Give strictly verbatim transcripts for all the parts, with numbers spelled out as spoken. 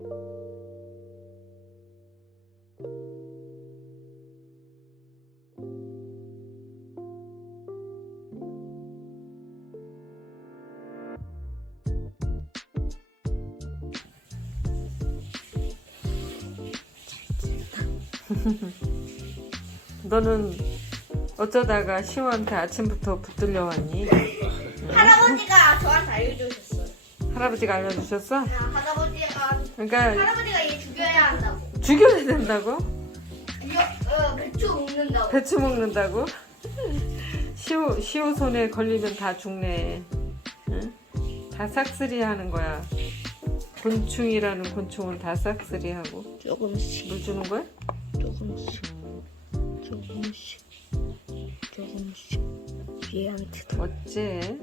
너는 어쩌다가 시우한테 아침부터 붙들려 왔니? 할아버지가 저한테 알려주셨어요. 할아버지가 알려주셨어? 아, 할아버지가 그러니까 할아버지가 얘 죽여야 한다고. 죽여야 된다고? 이거, 어, 배추 먹는다고. 배추 먹는다고? 시우, 시우 손에 걸리면 다 죽네. 응? 다 싹쓸이 하는 거야. 곤충이라는 곤충은 다 싹쓸이 하고. 조금씩, 물 주는 거야? 조금씩, 조금씩, 조금씩 얘한테. 어째?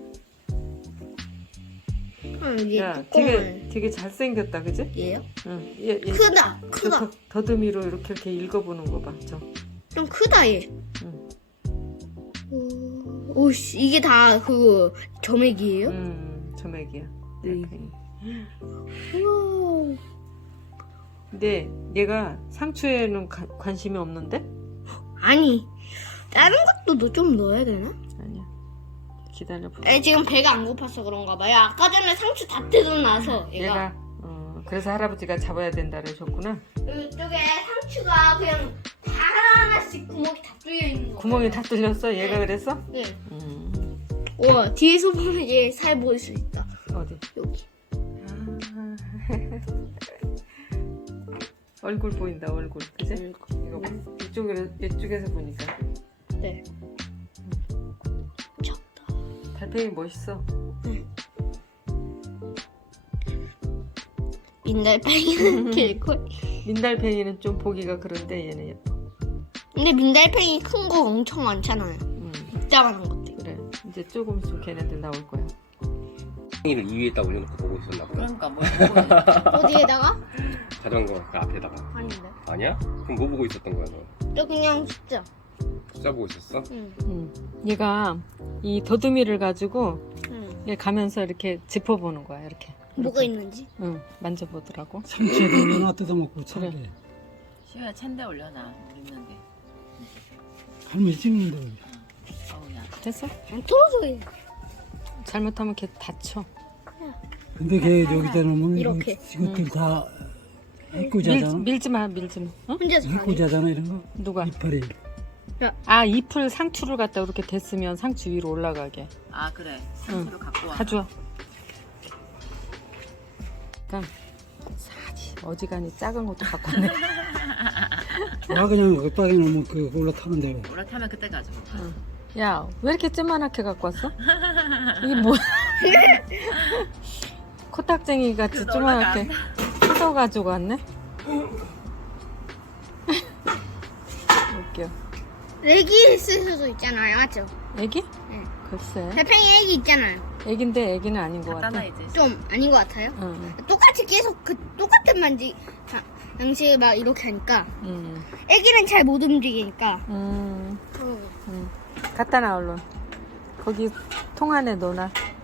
응, 얘 야, 뚜껑을. 되게, 되게 잘생겼다, 그지? 얘요? 응. 얘, 얘, 크다, 저 크다. 더, 더듬이로 이렇게 이렇게 읽어보는 거 봐, 저. 좀 크다 얘. 응. 오, 오씨, 이게 다 그 점액이에요? 음, 점액이야. 네. 달팽이. 우와. 근데 얘가 상추에는 가- 관심이 없는데? 아니, 다른 것도 좀 넣어야 되나? 아니야. 기다려봐. 애 지금 배가 안 고파서 그런가 봐요. 아까 전에 상추 다 뜯어놔서 얘가. 얘가 어, 그래서 할아버지가 잡아야 된다 그러셨구나. 이쪽에 상추가 그냥 다 하나하나씩 구멍이 다 뚫려 있는 거. 구멍이 다 뚫렸어? 얘가 네. 그랬어? 네. 음, 와, 뒤에서 보면 얘 살 보일 수 있다. 어디? 여기. 아, 얼굴 보인다 얼굴. 그지? 이거 봐. 이쪽으로 이쪽에서 보니까 네. 작다. 달팽이 멋있어. 민달팽이는 길고. 민달팽이는 좀 보기가 그런데 얘는 예뻐. 근데 민달팽이 큰 거 엄청 많잖아요. 음, 복잡한 것들. 그래. 이제 조금씩 걔네들 나올 거야. 이를 이 위에다 올려놓고 보고 있었나 보다. 그러니까 뭘 보고 있는 어디에다가? 자전거 그 앞에다가. 아닌데. 아니야? 그럼 뭐 보고 있었던 거야 너? 저 그냥 숫자. 숫자 보고 있었어? 응. 음. 얘가 이 더듬이를 가지고 응. 얘 가면서 이렇게 짚어보는 거야 이렇게. 뭐가 있는지. 응, 만져보더라고. 상추에다 넣어놔 뜯어먹고 차게. 그래. 시우야 찬데 올려놔 우리 있는데. 할머니 찍는데. 어우야. 됐어? 안 떨어져 얘. 잘못하면 걔 다쳐. 근데 걔 여기다 놓으면 이렇게. 이것들 다 밀, 해꾸자잖아. 밀지 마, 밀지 마. 어? 혼자서 하네. 해꾸자잖아 이런 거. 누가? 이파리. 아, 잎을 상추를 갖다 이렇게 댔으면 상추 위로 올라가게. 아 그래. 상추를 갖고 와. 가져와. 그러니까 사지 어지간히 작은 것도 갖고 왔네. 와 그냥 그 땅에 놓으면 그 올라타면 돼. 올라타면 그때 가져. 야, 왜 이렇게 쬐만하게 갖고 왔어? 이게 뭐야? 코딱쟁이 같이 그 쬐만하게 뜯어가지고 왔네? 웃겨. 애기 있을 수도 있잖아요, 맞죠? 애기? 네. 글쎄. 달팽이 애기 있잖아요. 애긴데 애기는 아닌 것 갖다 같아. 놔 이제. 좀 아닌 것 같아요. 응, 똑같이 계속 그 똑같은 만지 하- 양식을 막 이렇게 하니까 응, 애기는 잘 못 움직이니까. 응, 응. 갖다 놔 얼른. 거기 통 안에 넣어놔.